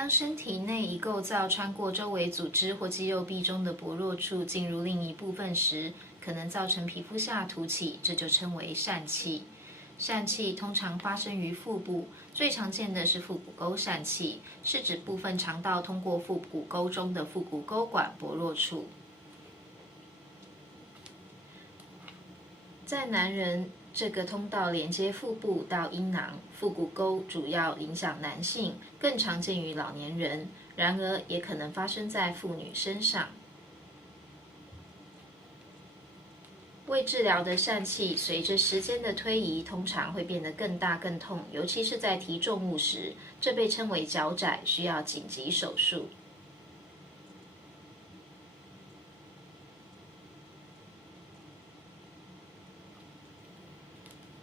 当身体内一构造穿过周围组织或肌肉壁中的薄弱处进入另一部分时，可能造成皮肤下凸起，这就称为疝气。疝气通常发生于腹部，最常见的是腹股沟疝气，是指部分肠道通过腹股沟中的腹股沟管薄弱处。在男人，这个通道连接腹部到阴囊，腹股沟主要影响男性，更常见于老年人，然而也可能发生在妇女身上。未治疗的疝气随着时间的推移，通常会变得更大更痛，尤其是在提重物时，这被称为脚窄，需要紧急手术。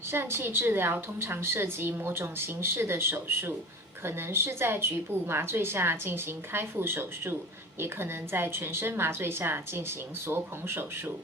疝气治疗通常涉及某种形式的手术，可能是在局部麻醉下进行开腹手术，也可能在全身麻醉下进行锁孔手术。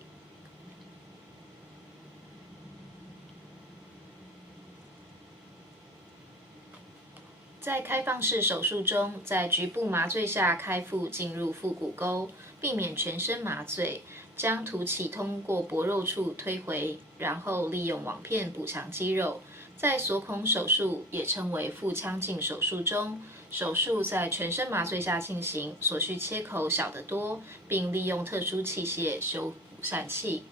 在开放式手术中，在局部麻醉下开腹进入腹股沟，避免全身麻醉，将凸起通过薄肉处推回，然后利用网片补强肌肉。在锁孔手术也称为腹腔镜手术中，手术在全身麻醉下进行，所需切口小得多，并利用特殊器械修补疝气。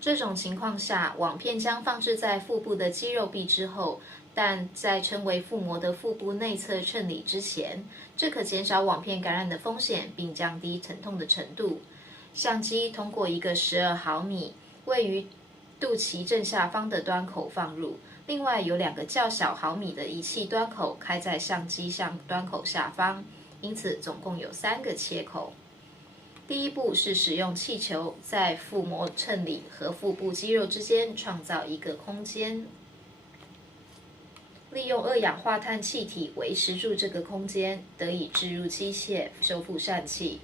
这种情况下，网片将放置在腹部的肌肉壁之后，但在称为腹膜的腹部内侧衬里之前，这可减少网片感染的风险，并降低疼痛的程度。相机通过一个12毫米位于肚脐正下方的端口放入，另外有2个较小毫米的仪器端口开在相机端口下方，因此总共有3个切口。第一步是使用气球在腹膜衬里和腹部肌肉之间创造一个空间，利用2氧化碳气体维持住这个空间，得以置入机械修复疝气。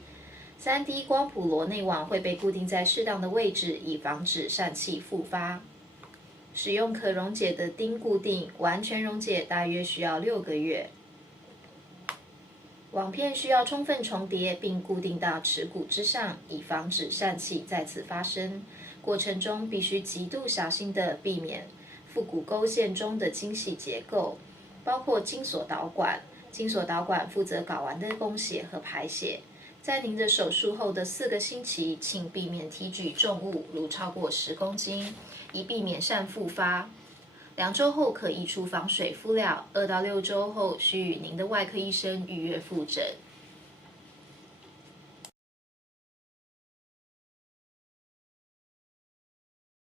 3D 光谱螺内网会被固定在适当的位置，以防止疝气复发。使用可溶解的钉固定，完全溶解大约需要6个月。网片需要充分重叠并固定到耻骨之上，以防止疝气再次发生。过程中必须极度小心地避免腹股沟线中的精细结构，包括精索导管。精索导管负责睾丸的供血和排血。在您的手术后的4个星期，请避免提举重物，如超过10公斤，以避免疝复发。2周后可移除防水敷料，2到6周后需与您的外科医生预约复诊。